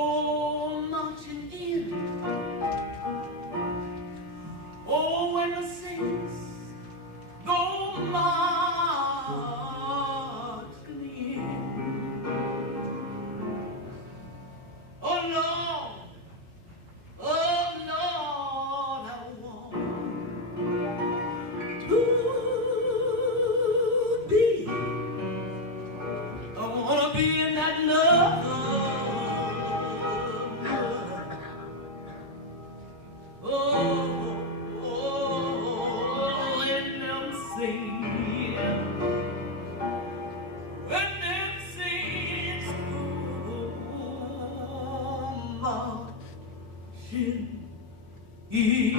go marching in. Oh, when the saints go marching in. Oh, Lord. Oh, Lord, I want to be. I want to be in that love. Oh, oh, and them singing. When them saints go marching in.